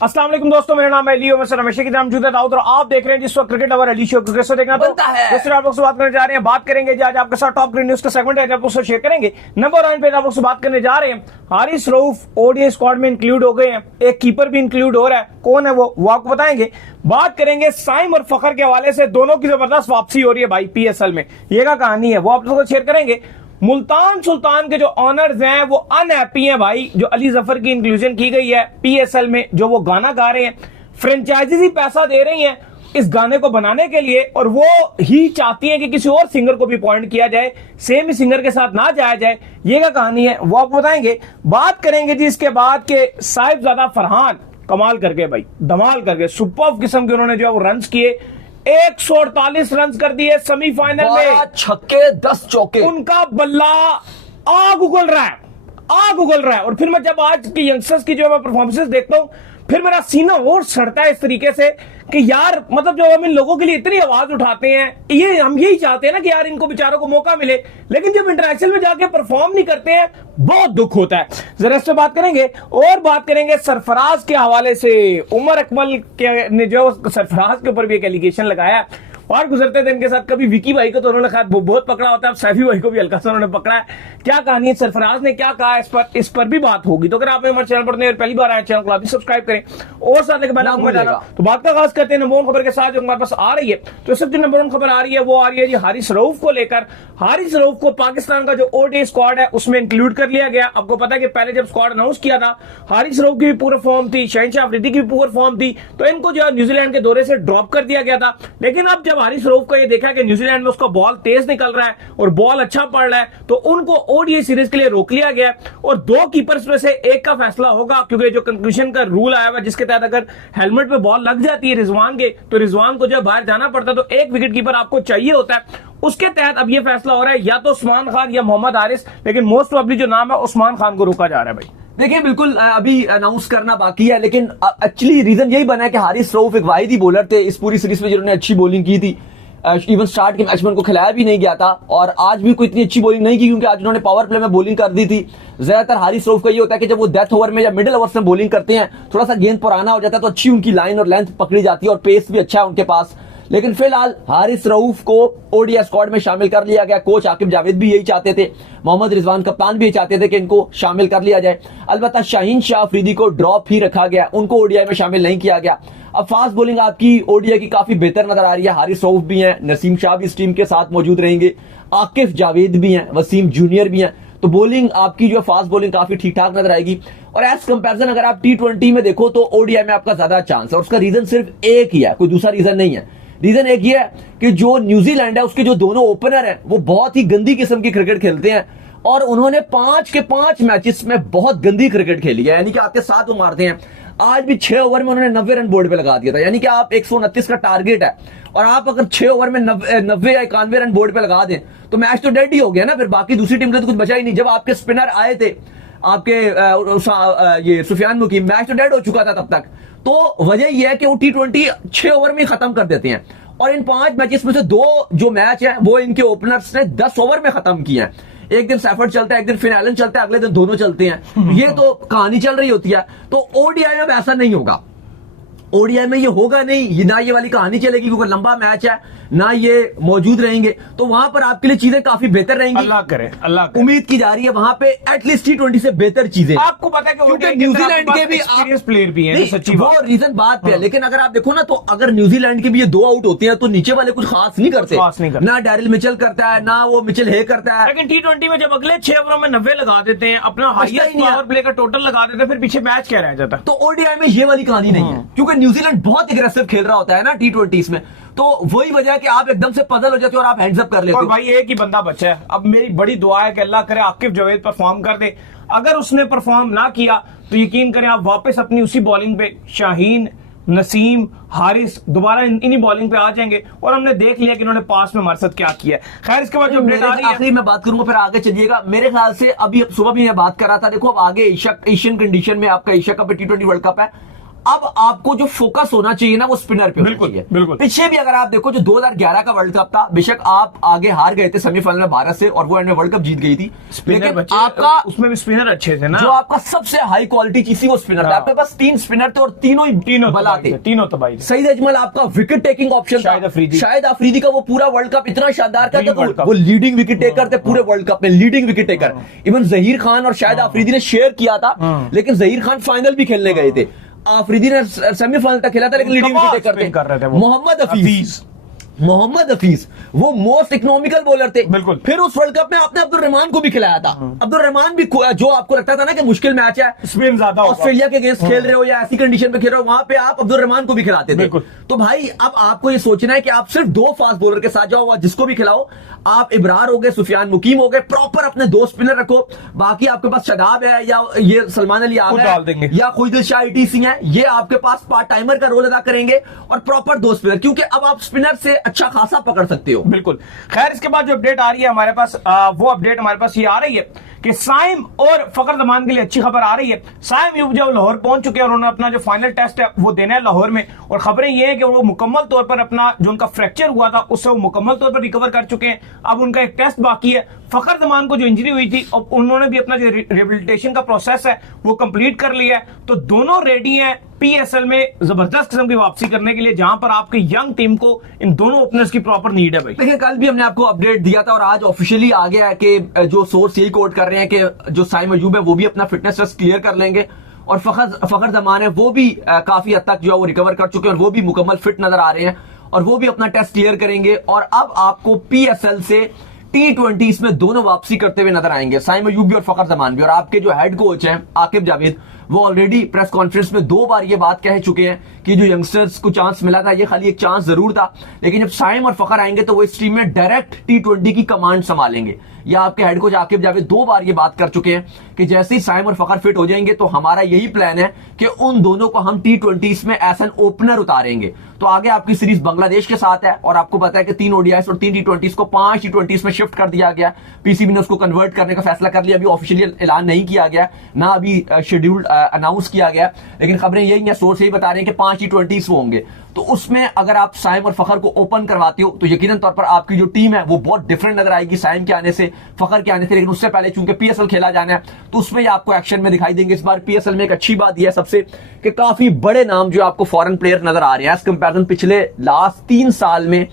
अस्सलाम वालेकुम दोस्तों, मेरा नाम है लियो, मैं सर हमेशा की तरह मौजूद है और आप देख रहे हैं जिस वक्त क्रिकेट अवर अली शो क्रिकेट शो देखना तो दूसरे आप लोग से बात करने जा रहे हैं। बात करेंगे जी आज आपके साथ टॉप ग्रीन न्यूज का सेगमेंट है, आप उससे शेयर करेंगे। नंबर 1 पे आप लोग से बात करने जा रहे हैं, हारिस रऊफ ओडीआई स्क्वाड में इंक्लूड हो गए हैं, एक कीपर भी इंक्लूड हो रहा है। कौन है वो आपको बताएंगे। बात करेंगे साइम और फखर के हवाले से, दोनों की जबरदस्त वापसी हो रही है भाई पीएसएल में, ये क्या कहानी है वो आप लोगों को शेयर करेंगे। मुल्तान सुल्तान के जो ऑनर्स हैं वो अनहैप्पी हैं भाई, जो अली जफर की इंक्लूजन की गई है पीएसएल में, जो वो गाना गा रहे हैं, फ्रेंचाइजीज ही पैसा दे रही हैं इस गाने को बनाने के लिए, और वो ही चाहती हैं कि किसी और सिंगर को भी अपॉइंट किया जाए, सेम ही सिंगर के साथ ना जाया जाए। ये क्या कहानी है वो आपको बताएंगे। बात करेंगे जी इसके बाद के साहिबजादा फरहान कमाल करके भाई, धमाल करके सुपर किस्म के उन्होंने जो रन किए, 148 रन कर दिए सेमीफाइनल में, छक्के 10 चौके, उनका बल्ला आग उगल रहा है। और फिर मैं जब आज के यंगस्टर्स की जो मैं परफॉर्मेंसेस देखता हूं, फिर मेरा सीना और सड़ता है इस तरीके से कि यार मतलब जो हम इन लोगों के लिए इतनी आवाज उठाते हैं, ये हम यही चाहते हैं ना कि यार इनको बेचारों को मौका मिले, लेकिन जब इंटरनेशनल में जाके परफॉर्म नहीं करते हैं बहुत दुख होता है। जरा इस पे बात करेंगे और बात करेंगे सरफराज के हवाले से। उमर अकमल के ने जो सरफराज के ऊपर भी एक एलिगेशन लगाया और गुजरते दिन के साथ कभी विकी भाई को तो उन्होंने खैर बहुत पकड़ा होता है, अब सैफी भाई को भी हल्का सा उन्होंने पकड़ा है। क्या कहानी है, सरफराज ने क्या कहा, इस पर भी बात होगी। तो अगर आप हमारे चैनल पर पहली बार आए, चैनल को आप भी सब्सक्राइब करें और साथ लेकर तो बात का आगाज करते हैं नंबर 1 खबर के साथ जो हमारे पास आ रही है। तो इस वक्त जो नंबर 1 खबर आ रही है वो आ रही है जी हारिस रऊफ को लेकर। हारिस रऊफ को पाकिस्तान का जो ओडीआई स्क्वाड है उसमें इंक्लूड कर लिया गया। आपको पता है कि पहले जब स्क्वाड अनाउंस किया था, हारिस रऊफ की भी पूरी फॉर्म थी, शहनशाह अफरीदी की भी पूरी फॉर्म थी, तो इनको जो न्यूजीलैंड के दौरे से ड्रॉप कर दिया गया था। लेकिन अब जब हारिस रऊफ को ये देखा कि न्यूजीलैंड में उसका बॉल तेज निकल रहा है और बॉल अच्छा पड़ रहा है, तो उनको ओडीआई सीरीज के लिए रोक लिया गया और 2 कीपर्स में से एक का फैसला होगा, क्योंकि जो कंक्लूजन का रूल आया हुआ जिसके तहत अगर हेलमेट पे बॉल लग जाती है रिजवान के, तो रिजवान को जब बाहर जाना पड़ता है तो एक विकेट कीपर आपको चाहिए होता है। उसके तहत अब यह फैसला हो रहा है या तो उस्मान खान या मोहम्मद हारिस, लेकिन मोस्ट प्रोबेबली जो नाम है उस्मान खान को रोका जा रहा है भाई। देखिए बिल्कुल अभी अनाउंस करना बाकी है, लेकिन एक्चुअली रीजन यही बना है कि हारिस रऊफ एक वाहिद ही बॉलर थे इस पूरी सीरीज में जिन्होंने अच्छी बॉलिंग की थी। इवन स्टार्ट के मैच में उनको खिलाया भी नहीं गया था और आज भी कोई इतनी अच्छी बॉलिंग नहीं की, क्योंकि आज उन्होंने पावर प्ले में बॉलिंग कर दी थी। ज्यादातर हारिस रऊफ का ये होता है कि जब वो डेथ ओवर में या मिडिल ओवर्स में बॉलिंग करते हैं, थोड़ा सा गेंद पुराना हो जाता है तो अच्छी उनकी लाइन और लेंथ पकड़ी जाती है और पेस भी अच्छा है उनके पास। लेकिन फिलहाल हारिस रऊफ को ओडीआई स्क्वाड में शामिल कर लिया गया। कोच आकिब जावेद भी यही चाहते थे, मोहम्मद रिजवान कप्तान भी यही चाहते थे कि इनको शामिल कर लिया जाए। अलबत्ता शहनशाह अफरीदी को ड्रॉप ही रखा गया, उनको ओडीआई में शामिल नहीं किया गया। अब फास्ट बॉलिंग आपकी ओडीआई की काफी बेहतर नजर आ रही है। हारिस रऊफ भी हैं, नसीम शाह भी इस टीम के साथ मौजूद रहेंगे, आकिफ जावेद भी हैं, वसीम जूनियर भी हैं, तो बॉलिंग आपकी जो फास्ट बॉलिंग काफी ठीक ठाक नजर आएगी। और एज कंपैरिजन अगर आप T20 में देखो तो ओडीआई में आपका ज्यादा चांस है, और उसका रीजन सिर्फ एक ही है, कोई दूसरा रीजन नहीं है। रीजन एक ये है कि जो न्यूजीलैंड है उसके जो दोनों ओपनर हैं वो बहुत ही गंदी किस्म की क्रिकेट खेलते हैं, और उन्होंने 5 के 5 मैचेस में बहुत गंदी क्रिकेट खेली है, यानी कि आते 7 वो मारते हैं। आज भी 6 ओवर में उन्होंने 90 रन बोर्ड पे लगा दिया था, यानी कि आप 129 का टारगेट है और आप अगर 6 ओवर में 90 या 91 रन बोर्ड पे लगा दें तो मैच तो डेड ही हो गया ना। फिर बाकी दूसरी टीम के लिए तो कुछ बचा ही नहीं। जब आपके स्पिनर आए थे आपके ये सुफियान मुकीम, मैच तो डेड हो चुका था तब तक। तो वजह यह है कि वो T20 6 ओवर में खत्म कर देते हैं, और इन 5 मैचेस में से 2 जो मैच है वो इनके ओपनर्स ने 10 ओवर में खत्म किए हैं। एक दिन सैफर्ड चलता है, एक दिन फिन एलन चलता है, अगले दिन दोनों चलते हैं। ये तो कहानी चल रही होती है। तो ओडीआई में ऐसा नहीं होगा, ओडीआई में ये होगा नहीं, ना ये वाली कहानी चलेगी, क्योंकि लंबा मैच है, ना ये मौजूद रहेंगे, तो वहां पर आपके लिए चीजें काफी बेहतर रहेंगी। अल्लाह करे, अल्लाह करे। उम्मीद की जा रही है वहां पे एटलीस्ट T20 से बेहतर चीजें। आपको पता है कि न्यूजीलैंड के भी एक्सपीरियंस प्लेयर भी हैं, सच्ची वो रीजन बात पे है। लेकिन अगर आप देखो ना, तो अगर न्यूजीलैंड के भी ये 2 आउट होते हैं तो नीचे वाले कुछ खास नहीं करते, ना डैरिल मिचेल करता है, ना वो मिचेल हे करता है। लेकिन T20 में जब अगले 6 ओवरों में 90 लगा देते हैं, अपना हाईएस्ट पावर प्ले का टोटल लगा देते हैं, फिर पीछे मैच क्या रह जाता है। तो ओडीआई में ये वाली कहानी नहीं है, क्योंकि न्यूजीलैंड बहुत एग्रेसिव खेल रहा होता है ना T20 में, तो वही वजह है कि आप एकदम से पजल हो जाते हो और आप हैंड्स अप कर लेते हो। और भाई एक ही बंदा बचा है, अब मेरी बड़ी दुआ है कि अल्लाह करे आकिफ जावेद परफॉर्म कर दे। अगर उसने परफॉर्म ना किया तो यकीन करें आप वापस अपनी उसी बॉलिंग पे शाहीन, नसीम, हारिस दोबारा इन्हीं बॉलिंग पे आ जाएंगे, और हमने देख लिया कि इन्होंने पास में हमारे साथ क्या किया है। खैर इसके बाद जो अपडेट आ रही है, आखिरी में बात करूंगा फिर आगे चलिएगा। मेरे ख्याल से अभी सुबह भी मैं बात कर रहा था, देखो अब आगे एशियन कंडीशन में आपका Asia cup T20 world cup है, अब आपको जो फोकस होना चाहिए ना वो स्पिनर पे होना बिल्कुल, चाहिए। बिल्कुल। पीछे भी अगर आप देखो जो 2011 का वर्ल्ड कप था, बेशक आप आगे हार गए थे सेमीफाइनल में भारत से और वो एंड में वर्ल्ड कप जीत गई थी, लेकिन आपका उसमें भी स्पिनर अच्छे थे ना। जो आपका सबसे हाई क्वालिटी चीज थी वो स्पिनर था। आपके पास 3 स्पिनर थे और तीनों बला थे, तीनों तबाही थे। सईद अजमल आपका विकेट टेकिंग ऑप्शन था, शाहिद अफरीदी का वो पूरा वर्ल्ड कप इतना शानदार था, वो लीडिंग विकेट टेकर थे पूरे वर्ल्ड कप में, leading wicket taker. Even Zaheer Khan और शाहिद अफरीदी ने शेयर किया था, लेकिन जहीर खान फाइनल भी खेलने गए थे, अफरीदी ने सेमीफाइनल तक खेला था, लेकिन लीडिंग विकेट टेकर कर रहे थे। मोहम्मद हफीज वो मोस्ट इकोनॉमिकल बॉलर थे। बिल्कुल। फिर उस वर्ल्ड कप में आपने अब्दुल रहमान को भी खिलाया था। अब्दुल रहमान भी जो आपको लगता था ना कि मुश्किल मैच है, स्पिन ज्यादा ऑस्ट्रेलिया के अगेंस्ट खेल रहे हो या ऐसी कंडीशन पे खेल रहे हो, वहां पे आप अब्दुल रहमान को भी खिलाते थे। तो भाई अब आपको ये सोचना है कि आप सिर्फ 2 फास्ट बॉलर के साथ जाओ, जिसको भी खिलाओ। आप इब्रार हो गए, सुफियान मुकीम हो गए, प्रॉपर अपने 2 स्पिनर रखो। बाकी आपके पास शदाब है या ये सलमान अली आगा है या खुद शाह ईटीसी है, ये आपके पास पार्ट टाइमर का रोल अदा करेंगे और प्रॉपर 2 स्पिनर, क्योंकि अब आप स्पिनर से अच्छा खासा पकड़ सकते हो। बिल्कुल। खैर, इसके बाद जो अपडेट आ रही है हमारे पास, वो अपडेट हमारे पास ये आ रही है कि साइम और फखर जमान के लिए अच्छी खबर आ रही है। साइम यूब जब लाहौर पहुंच चुके हैं और उन्होंने अपना जो फाइनल टेस्ट है वो देना है लाहौर में, और खबरें ये हैं कि वो मुकम्मल तौर पर अपना जो उनका फ्रैक्चर हुआ था उससे वो मुकम्मल तौर पर रिकवर कर चुके हैं। अब उनका एक टेस्ट बाकी है। फखर जमान को जो इंजरी हुई थी और उन्होंने भी अपना जो रिहेबिलिटेशन का प्रोसेस है वो कंप्लीट कर लिया है, तो दोनों रेडी हैं पीएसएल में जबरदस्त किस्म की वापसी करने के लिए, जहां पर आपकी यंग टीम को इन दोनों ओपनर्स की प्रॉपर नीड है। भाई देखिए, कल भी हमने आपको अपडेट दिया था और आज ऑफिशियली आ गया है कि जो सोर्स यही कोट कर रहे हैं कि जो साइम अयूब है वो भी अपना फिटनेस टेस्ट क्लियर कर लेंगे और फखर जमान है वो भी काफी हद तक जो है वो रिकवर कर चुके हैं और वो भी मुकम्मल फिट नजर आ रहे हैं और वो भी अपना टेस्ट क्लियर करेंगे। और अब आपको पीएसएल से T20 में दोनों वापसी करते हुए नजर आएंगे, साइम अयूब भी और फखर जमान भी। और आपके जो हेड कोच हैं आकिब जावेद, वो ऑलरेडी प्रेस कॉन्फ्रेंस में 2 बार ये बात कह चुके हैं कि जो यंगस्टर्स को चांस मिला था ये खाली एक चांस जरूर था, लेकिन जब साइम और फखर आएंगे तो वो इस टीम में डायरेक्ट T20 की कमांड संभालेंगे। या आपके हेड कोच आकिब जावेद 2 बार ये बात कर चुके हैं कि जैसे ही साइम और फखर फिट हो जाएंगे तो हमारा यही प्लान है कि उन दोनों को हम T20 में एज एन ओपनर उतारेंगे। तो आगे आपकी सीरीज बांग्लादेश के साथ है और आपको पता है कि 3 ODIs और 3 T20 को 5 T20 में शिफ्ट कर दिया गया। पीसीबी ने उसको कन्वर्ट करने का फैसला कर लिया, अभी ऑफिशियली ऐलान नहीं किया गया, ना अभी शेड्यूल अनाउंस किया गया, लेकिन खबरें यही हैं, सोर्स यही बता रहे हैं कि 5 T20 वो होंगे। तो उसमें अगर आप साइम और फखर को ओपन करवाते हो तो यकीनन तौर पर आपकी जो टीम है वो बहुत डिफरेंट नजर आएगी साइम के आने से, फखर के आने से। लेकिन उससे पहले चूंकि पीएसएल खेला जाना है तो उसमें आपको एक्शन में दिखाई देंगे। इस बार पीएसएल में एक अच्छी बात यह है सबसे कि काफी बड़े नाम जो आपको फॉरेन प्लेयर नजर आ रहे हैं एज कंपैरिजन पिछले लास्ट 3 साल में।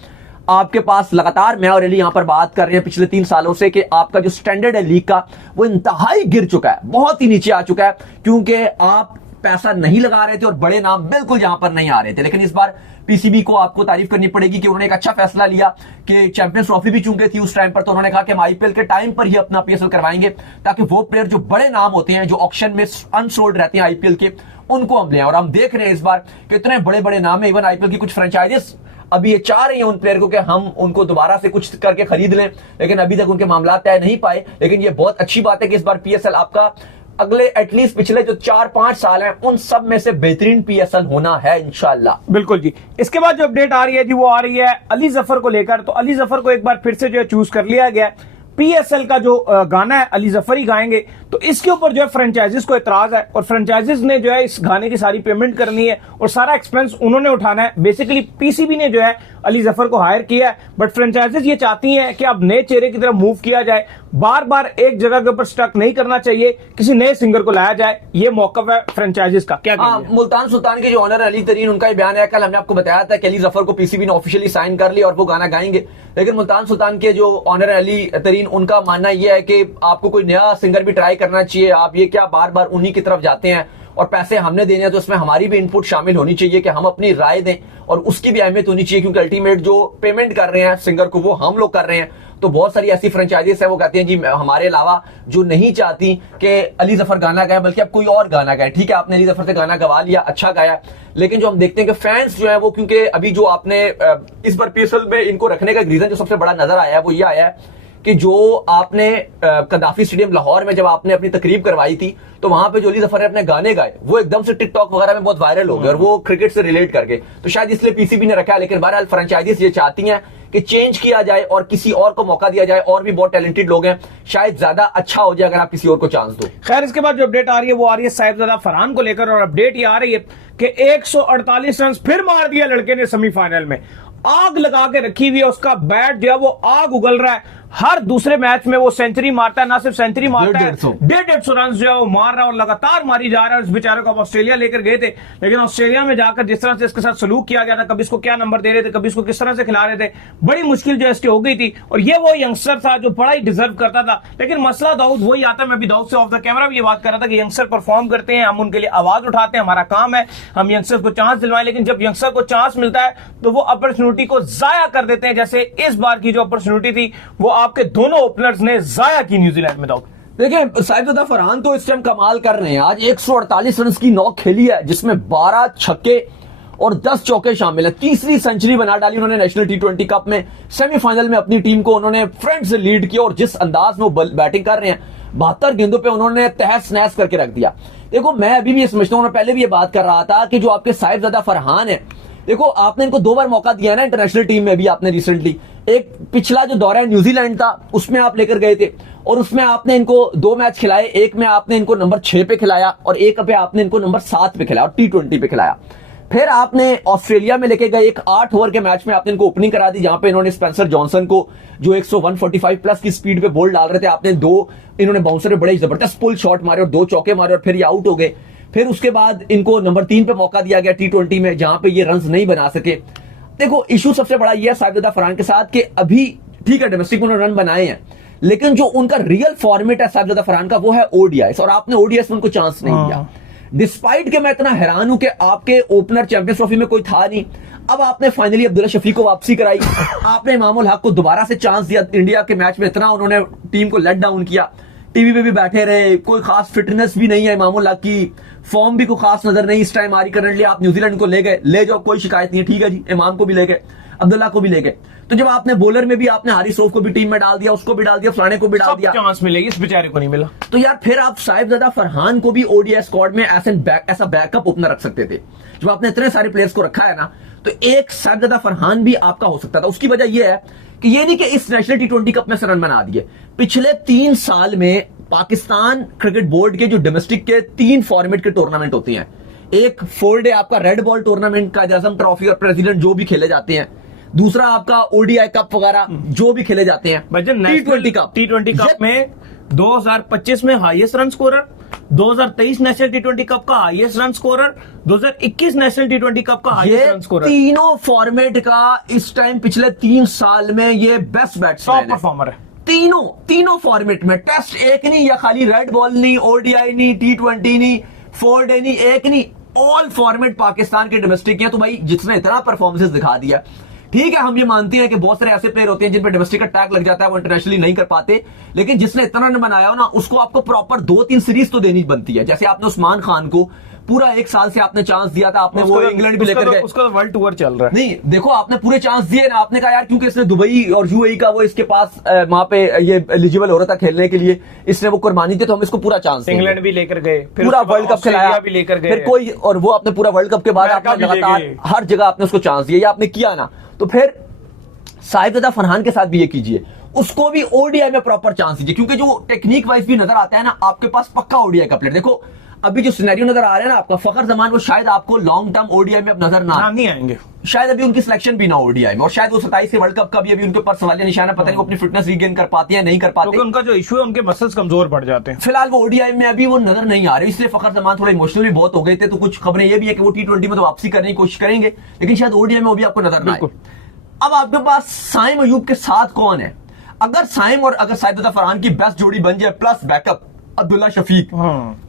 आपके पास लगातार मैं और अली यहां पर बात कर रहे हैं पिछले 3 सालों से कि आपका जो स्टैंडर्ड है लीग का वो इंतहाई गिर चुका है, बहुत ही नीचे आ चुका है, क्योंकि आप पैसा नहीं लगा रहे थे और बड़े नाम बिल्कुल यहां पर नहीं आ रहे थे। लेकिन इस बार पीसीबी को आपको तारीफ करनी पड़ेगी कि उन्होंने एक अच्छा फैसला लिया कि चैंपियंस ट्रॉफी भी चूंकि थी उस टाइम पर, तो उन्होंने कहा कि हम आईपीएल के टाइम पर ही अपना पीएसएल करवाएंगे ताकि वो प्लेयर जो बड़े नाम होते हैं, जो ऑक्शन में अनसोल्ड रहते हैं आईपीएल के, उनको हम ले आए। और हम देख रहे हैं इस बार कितने बड़े बड़े नाम है। इवन आईपीएल की कुछ फ्रेंचाइजेस अभी ये चाह रही हैं उन प्लेयर को कि हम उनको दोबारा से कुछ करके खरीद लें, लेकिन अभी तक उनके मामला तय नहीं पाए। लेकिन ये बहुत अच्छी बात है कि इस बार पीएसएल आपका अगले एटलीस्ट पिछले जो 4-5 साल हैं उन सब में से बेहतरीन पीएसएल होना है इंशाल्लाह। बिल्कुल जी। इसके बाद जो अपडेट आ रही है जी वो आ रही है अली जफर को लेकर। तो अली जफर को एक बार फिर से जो है चूज कर लिया गया। पीएसएल का जो गाना है अली जफर ही गाएंगे, तो इसके ऊपर जो है फ्रेंचाइजीज को एतराज है और फ्रेंचाइजीज ने जो है इस गाने की सारी पेमेंट करनी है और सारा एक्सपेंस उन्होंने उठाना है। बेसिकली पीसीबी ने जो है अली जफर को हायर किया है, बट फ्रेंचाइजीज ये चाहती हैं कि अब नए चेहरे की तरफ मूव किया जाए, बार बार एक जगह के ऊपर स्टक नहीं करना चाहिए, किसी नए सिंगर को लाया जाए। ये मौकफ है फ्रेंचाइजीज का। क्या मुल्तान सुल्तान के जो ऑनर अली तरीन, उनका ही बयान है। कल हमने आपको बताया था कि अली जफर को पीसीबी ने ऑफिशियली साइन कर लिया और वो गाना गाएंगे। लेकिन मुल्तान सुल्तान के जो ऑनर अली तरीन, उनका मानना यह है कि आपको कोई नया सिंगर भी ट्राई करना चाहिए। आप ये क्या बार बार उन्हीं की तरफ जाते हैं, और पैसे हमने देने हैं तो उसमें हमारी भी इनपुट शामिल होनी चाहिए कि हम अपनी राय दें और उसकी भी अहमियत होनी चाहिए, क्योंकि अल्टीमेट जो पेमेंट कर रहे हैं सिंगर को वो हम लोग कर रहे हैं। तो बहुत सारी ऐसी फ्रेंचाइजीज है वो कहती हैं जी हमारे अलावा जो नहीं चाहती कि अली जफर गाना गाए बल्कि अब कोई और गाना गाए। ठीक है, आपने अली जफर से गाना गवा लिया, अच्छा गाया, लेकिन जो हम देखते हैं कि फैंस जो है वो, क्योंकि अभी जो आपने इस बार पीएसएल में इनको रखने का रीजन जो सबसे बड़ा नजर आया है वो ये आया है कि जो आपने कदाफी स्टेडियम लाहौर में जब आपने अपनी तकरीब करवाई थी, तो वहां पे जो अली जफर ने अपने गाने गाए वो एकदम से टिकटॉक वगैरह में बहुत वायरल हो गए और वो क्रिकेट से रिलेट कर गए, तो शायद इसलिए पीसीबी ने रखा। लेकिन बहरहाल फ्रेंचाइजीज ये चाहती हैं कि चेंज किया जाए और किसी और को मौका दिया जाए, और भी बहुत टैलेंटेड लोग हैं, शायद ज्यादा अच्छा हो जाए अगर आप किसी और को चांस दो। खैर, इसके बाद जो अपडेट आ रही है वो आ रही है साहिबजादा फरहान को लेकर, और अपडेट ये आ रही है कि 148 रन फिर मार दिया लड़के ने सेमीफाइनल में। आग लगा के रखी हुई है, उसका बैट जो है वो आग उगल रहा है। हर दूसरे मैच में वो सेंचुरी मारता है, ना सिर्फ सेंचुरी मारता है, 150 रन जो है वो मार रहा है और लगातार मारी जा रहा है। उस बेचारे को अब ऑस्ट्रेलिया लेकर गए थे, लेकिन ऑस्ट्रेलिया में जाकर जिस तरह से इसके साथ सलूक किया गया था, कभी इसको क्या नंबर दे रहे थे, कभी इसको किस तरह से खिला रहे थे, बड़ी मुश्किल जो इसकी हो गई थी। और ये वो यंगस्टर था जो बड़ा ही डिजर्व करता था। लेकिन मसला दाऊद वही आता है, मैं भी दाऊद से ऑफ द कैमरा भी ये बात कर रहा था कि यंगस्टर परफॉर्म करते हैं, हम उनके लिए आवाज उठाते हैं, हमारा काम है हम यंगस्टर्स को चांस दिलवाएं। लेकिन जब यंगस्टर को चांस मिलता है तो वो अपॉर्चुनिटी को जाया कर देते हैं। जैसे इस बार की जो अपॉर्चुनिटी थी वो आपके दोनों ओपनर्स ने जाया की न्यूजीलैंड में। दाऊद देखिए, साहिबजादा फरहान तो इस टाइम कमाल कर रहे हैं। आज 148 रन की नॉक खेली है, जिसमें 12 छक्के और 10 चौके शामिल है। तीसरी सेंचुरी बना डाली उन्होंने नेशनल टी20 कप में। सेमीफाइनल में अपनी टीम को उन्होंने फ्रंट से लीड किया और जिस अंदाज में वो बैटिंग कर रहे हैं, 72 गेंदों पे उन्होंने तहस नहस करके रख दिया। देखो, मैं अभी भी ये समझता हूं, मैं पहले भी ये बात कर रहा था कि जो आपके साहिबजादा फरहान है, देखो आपने इनको 2 बार मौका दिया है ना इंटरनेशनल टीम में भी आपने रिसेंटली। एक पिछला जो दौरा है न्यूजीलैंड था उसमें आप लेकर गए थे और उसमें आपने इनको 2 मैच खिलाए। एक में आपने इनको नंबर 6 पे खिलाया और एक पे आपने इनको नंबर 7 पे खिलाया और टी20 पे खिलाया। फिर आपने ऑस्ट्रेलिया में लेके गए, एक 8 ओवर के मैच में आपने इनको ओपनिंग करा दी, जहां पे इन्होंने स्पेंसर जॉनसन को जो 145 प्लस की स्पीड पे बॉल डाल रहे थे, आपने 2 इन्होंने बाउंसर में बड़े जबरदस्त पुल शॉट मारे और 2 चौके मारे और फिर ये आउट हो गए। फिर उसके बाद इनको नंबर 3 पे मौका दिया गया टी20 में, जहां पे ये रन्स नहीं बना सके। देखो, इशू सबसे बड़ा ये है साहिबजादा फरहान के साथ कि अभी ठीक है डोमेस्टिक में उन्होंने रन बनाए हैं, लेकिन जो उनका रियल फॉर्मेट है साहिबजादा फरहान का वो है ओडीआईस, और आपने ओडीआईस में उनको चांस नहीं दिया। डिस्पाइट के मैं इतना हैरान हूं कि आपके ओपनर चैंपियंस ट्रॉफी में कोई था नहीं, अब आपने फाइनली अब्दुल्ला शफीक को वापसी कराई, आपने इमामुल हक को दोबारा से चांस दिया। इंडिया के मैच में इतना उन्होंने टीम को लेट डाउन किया, टीवी पे भी बैठे रहे, कोई खास फिटनेस भी नहीं है इमामुल हक की, फॉर्म भी कोई खास नजर नहीं इस टाइम आ रही करंटली। आप न्यूजीलैंड को ले गए, ले जाओ, कोई शिकायत नहीं है, ठीक है जी। इमाम को भी ले गए, अब्दुल्ला को भी ले गए। तो जब आपने बॉलर में भी आपने हारिस रऊफ को भी टीम में डाल दिया, उसको भी डाल दिया, फलाने को भी डाल दिया, चांस मिलेगी, इस बेचारे को नहीं मिला। तो यार फिर आप साहिबजादा फरहान को भी ओडीआई स्क्वाड में ऐसा बैकअप ओपनर रख सकते थे। जब आपने इतने सारे प्लेयर्स को रखा है ना, तो एक साहिबजादा फरहान भी आपका हो सकता था। उसकी वजह यह है कि ये नहीं कि इस नेशनल टी20 कप में से रन बना दिए। पिछले 3 साल में पाकिस्तान क्रिकेट बोर्ड के जो डोमेस्टिक के 3 फॉर्मेट के टूर्नामेंट होते हैं, एक 4 डे आपका रेड बॉल टूर्नामेंट का आजम ट्रॉफी और प्रेसिडेंट जो भी खेले जाते हैं, दूसरा आपका ओडीआई कप वगैरह जो भी खेले जाते हैं, टी20 कप में 2025 में हाईएस्ट रन स्कोरर, 2023 नेशनल टी20 कप का हाईएस्ट रन स्कोरर, 2021 नेशनल टी20 कप का हाईएस्ट रन स्कोरर, तीनों फॉर्मेट का इस टाइम पिछले 3 साल में ये बेस्ट बैट्समैन परफॉर्मर है। तीनों फॉर्मेट में, टेस्ट एक नहीं या खाली रेड बॉल नहीं, ओडीआई नहीं, टी20 नहीं, 4 डे नहीं, एक नहीं, ऑल फॉर्मेट पाकिस्तान के डोमेस्टिक है। तो भाई जिसने इतना परफॉर्मेंस दिखा दिया, ठीक है हम ये मानते हैं कि बहुत सारे ऐसे प्लेयर होते हैं जिन पे डोमेस्टिक का टैग लग जाता है, वो इंटरनेशनली नहीं कर पाते, लेकिन जिसने इतना रन बनाया हो ना, उसको आपको प्रॉपर 2-3 सीरीज तो देनी बनती है। जैसे आपने उस्मान खान को पूरा 1 साल से आपने चांस दिया था, आपने वो इंग्लैंड भी लेकर गए, उसका वर्ल्ड टूर चल रहा है। नहीं देखो, आपने पूरे चांस दिए ना, आपने कहा यार क्योंकि इसने दुबई और यूएई का वो इसके पास वहां पे ये एलिजिबल हो रहा था खेलने के लिए, इसने वो कुर्बानी दी, तो हम इसको पूरा चांस, इंग्लैंड भी लेकर गए, पूरा वर्ल्ड कप खिलाया भी लेकर गए, फिर कोई, और वो आपने पूरा वर्ल्ड कप के बाद आपने लगातार हर जगह आपने उसको चांस दिया, ये आपने किया ना। तो फिर साहिबजादा फरहान के साथ भी ये कीजिए, उसको भी ओडीआई में प्रॉपर चांस दीजिए, क्योंकि जो टेक्निक वाइज भी नजर आता है ना, आपके पास पक्का ओडीआई का प्लेयर। देखो अभी जो सिनेरियो नजर आ रहा है ना आपका, फखर जमान, वो शायद आपको लॉन्ग टर्म ओडीआई में अब नजर ना नहीं आएंगे, शायद अभी उनकी सिलेक्शन भी ना ओडीआई में, और शायद वो 27 से वर्ल्ड कप का भी अभी उनके ऊपर सवालिया निशाना, पता नहीं वो अपनी फिटनेस रिगेन कर पाते हैं नहीं कर पाते, क्योंकि उनका जो इशू है उनके मसल्स कमजोर पड़ जाते हैं। फिलहाल वो ओडीआई में अभी वो नजर नहीं आ रहे, इसलिए फखर जमान थोड़े इमोशनल भी बहुत हो गए थे। तो कुछ खबरें ये भी है कि वो टी20 में तो वापसी करने की कोशिश करेंगे, लेकिन शायद ओडीआई में वो भी आपको नजर ना आए। अब आपके पास साइम अयूब के साथ कौन है? अगर साइम और अगर साहिबजादा फरहान की बेस्ट जोड़ी बन जाए, प्लस बैकअप अब्दुल्ला शफीक,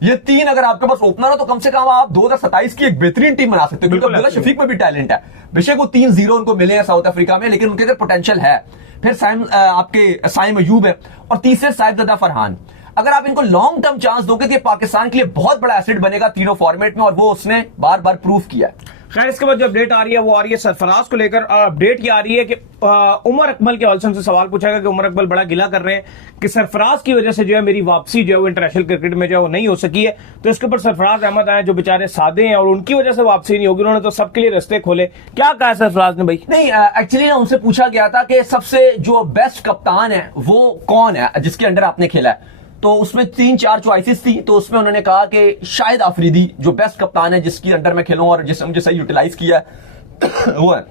ये 3 अगर आपके पास ओपनर हो, तो कम से कम आप 2027 की एक बेहतरीन टीम बना सकते हो, क्योंकि अब्दुल्ला शफीक में भी टैलेंट है। बेशक वो 3-0 उनको मिले हैं साउथ अफ्रीका में, लेकिन उनके अंदर पोटेंशियल है। फिर आपके साइम अयूब है, और तीसरे साहिबजादा फरहान। अगर आप इनको लॉन्ग टर्म चांस दोगे तो पाकिस्तान के लिए बहुत बड़ा एसेट बनेगा तीनों फॉर्मेट में, और वो उसने बार बार प्रूव किया है। खैर इसके बाद जो अपडेट आ रही है वो आ रही है सरफराज को लेकर। अपडेट ये आ रही है कि उमर अकमल के हवाले से उनसे सवाल पूछा गया कि उमर अकमल बड़ा गिला कर रहे हैं कि सरफराज की वजह से जो है मेरी वापसी जो है वो इंटरनेशनल क्रिकेट में जो है वो नहीं हो सकी है। तो इसके ऊपर सरफराज अहमद आए जो बेचारे सादे हैं और उनकी वजह से वापसी नहीं होगी, उन्होंने तो सबके लिए रास्ते खोले। क्या कहा सरफराज ने भाई? नहीं, एक्चुअली ना उनसे पूछा गया था कि सबसे जो बेस्ट कप्तान है वो कौन है जिसके अंडर आपने खेला है, तो उसमें 3-4 चॉइसेस थी। तो उसमें उन्होंने कहा कि शाहिद आफरीदी जो बेस्ट कप्तान है जिसकी अंडर में खेलूं और जिसने मुझे सही यूटिलाइज किया है वो है।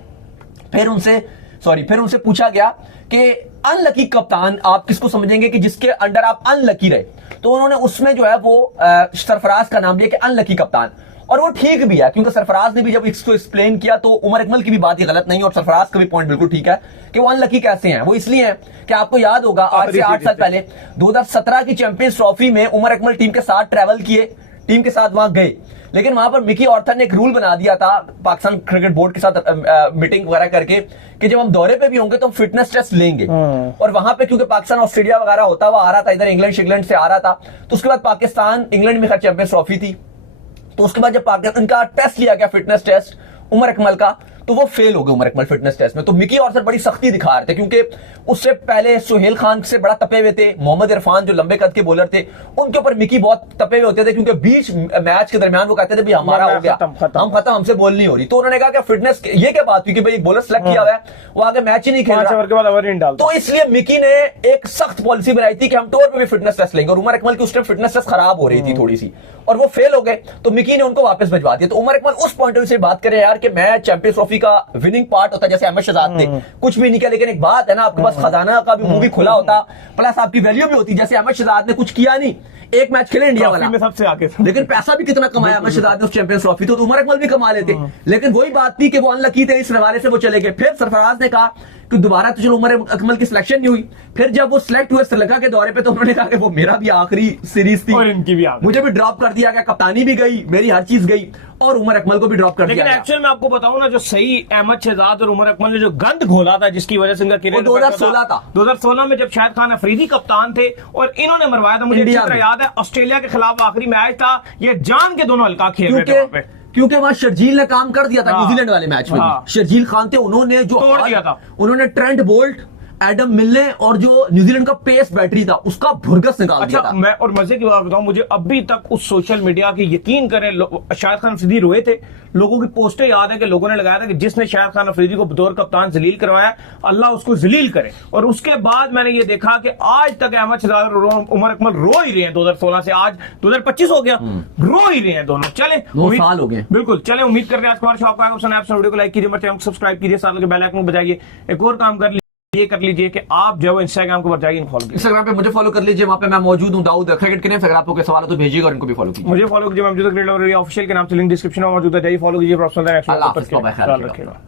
फिर उनसे पूछा गया कि अनलकी कप्तान आप किसको समझेंगे कि जिसके अंडर आप अनलकी रहे, तो उन्होंने उसमें जो है वो सरफराज का नाम लिया कि अनलकी कप्तान। और वो ठीक भी है क्योंकि सरफराज ने भी जब इसको एक्सप्लेन किया तो उमर अकमल की भी बात ये गलत नहीं और सरफराज का भी पॉइंट बिल्कुल ठीक है कि वो अनलकी कैसे हैं। वो इसलिए है कि आपको याद होगा आज से 8 साल पहले 2017 की चैंपियंस ट्रॉफी में उमर अकमल टीम के साथ ट्रैवल किए, टीम के साथ वहां गए, लेकिन वहां पर मिकी ऑर्थर ने एक रूल बना दिया था पाकिस्तान क्रिकेट बोर्ड के साथ मीटिंग वगैरह करके कि जब हम दौरे पे भी होंगे तो हम फिटनेस टेस्ट लेंगे। और वहां पे क्योंकि पाकिस्तान ऑस्ट्रेलिया वगैरह होता हुआ आ रहा था, इधर इंग्लैंड से आ रहा था, तो उसके बाद पाकिस्तान इंग्लैंड में चैंपियंस ट्रॉफी थी, तो उसके बाद जब पाकिस्तान का टेस्ट लिया गया फिटनेस टेस्ट उमर अकमल का, तो वो फेल हो गए उमर अकमल फिटनेस टेस्ट में। तो मिकी और सर बड़ी सख्ती दिखा रहे थे क्योंकि उससे पहले सुहेल खान से बड़ा तपे हुए थे, मोहम्मद इरफान जो लंबे कद के बॉलर थे उनके ऊपर मिकी बहुत तपे हुए होते थे क्योंकि बीच मैच के दरमियान वो कहते थे भाई हमारा हो गया, हम खत्म, हमसे बॉल नहीं हो रही। तो उन्होंने कहा कि फिटनेस ये क्या बात हुई कि भाई एक बॉलर सेलेक्ट किया हुआ है वो आगे मैच ही नहीं खेल रहा, तो इसलिए मिकी ने एक सख्त पॉलिसी बनाई थी कि हम टूर पे भी फिटनेस टेस्ट लेंगे। और उमर अकमल की उस टाइम फिटनेस टेस्ट खराब हो रही थी थोड़ी सी और वो फेल हो गए, तो मिकी ने उनको वापस भिजवा दिया। तो उमर अकमल उस पॉइंट ऑफ व्यू से बात करें यार कि मैं चैंपियंस ट्रॉफी का विनिंग पार्ट होता है, जैसे अहमद शहजाद ने कुछ भी नहीं किया, लेकिन एक बात है ना आपके पास खजाना का भी मुंह भी खुला होता, प्लस आपकी वैल्यू भी होती। जैसे अहमद शहजाद ने कुछ किया नहीं, एक मैच खेले इंडिया वाला में सबसे आगे, लेकिन पैसा भी कितना कमाया अहमद शहजाद ने उस चैंपियंस ट्रॉफी, तो उमर अकमल भी कमा लेते। लेकिन वही बात थी कि वो अनलकी थे, इस हवाले से वो चले गए। फिर सरफराज ने कहा कि दोबारा तो चलो उमर अकमल की सिलेक्शन नहीं हुई। फिर जब वो सिलेक्ट हुए श्रीलंका के दौरे पे तो उन्होंने कहा कि वो मेरा भी आखिरी सीरीज थी और इनकी भी मुझे भी ड्रॉप कर दिया गया, कप्तानी भी गई, मेरी हर चीज गई और उमर अकमल को भी ड्रॉप कर दिया गया। लेकिन एक्चुअल में आपको बताऊं ना, जो सही अहमद शहजाद और उमर अकमल ने जो गंद घोला था जिसकी वजह से इनका करियर 2016 था। 2016 में जब शाहिद खान अफरीदी कप्तान थे और इन्होंने मरवाया था, मुझे अच्छी तरह याद है, ऑस्ट्रेलिया के खिलाफ आखिरी मैच था, ये जान के दोनों हल्का खेल रहे थे वहां पे, क्योंकि वहां शर्जील ने काम कर दिया था न्यूजीलैंड वाले मैच में। शर्जील खान थे, उन्होंने जो तोड़ दिया था, उन्होंने ट्रेंट बोल्ट, एडम मिलने और जो न्यूजीलैंड का पेस बैटरी था उसका भुरगस निकाल दिया था। मैं और मजे की बात बताऊं, मुझे अभी तक उस सोशल मीडिया की यकीन करें शाहिद खान अफरीदी रोए थे, लोगों की पोस्टें याद है कि लोगों ने लगाया था कि जिसने शाहिद खान अफरीदी को बतौर कप्तान जलील करवाया अल्लाह उसको जलील करे। और उसके बाद मैंने ये देखा कि आज तक अहमद शहजाद और उमर अकमल रो ही रहे हैं। 2016 से आज 2025 हो गया, रो ही रहे हैं दोनों। चले 2 साल हो गए, बिल्कुल। चले उम्मीद कर रहे हैं आज हमारे शो आपको आएगा। वीडियो को लाइक कीजिए, मेरे चैनल को सब्सक्राइब कीजिए, साथ में बेल आइकन को बजाइए। एक और काम कर लीजिए कि आप जो इंस्टाग्राम को जाइए फॉलो कीजिए, इंस्टाग्राम पे मुझे फॉलो कर लीजिए, वहां पे मैं मौजूद हूं, दाऊद क्रिकेट के नेम। अगर आपको कोई सवाल हो तो भेजिएगा और इनको भी फॉलो कीजिए। मुझे फॉलो कीजिए, मैं ऑफिशियल के नाम से लिंक डिस्क्रिप्शन में मौजूद है, जाइए फॉलो कीजिए। प्रोफेशनल अल्लाह हाफ़िज़, ख्याल रखिएगा।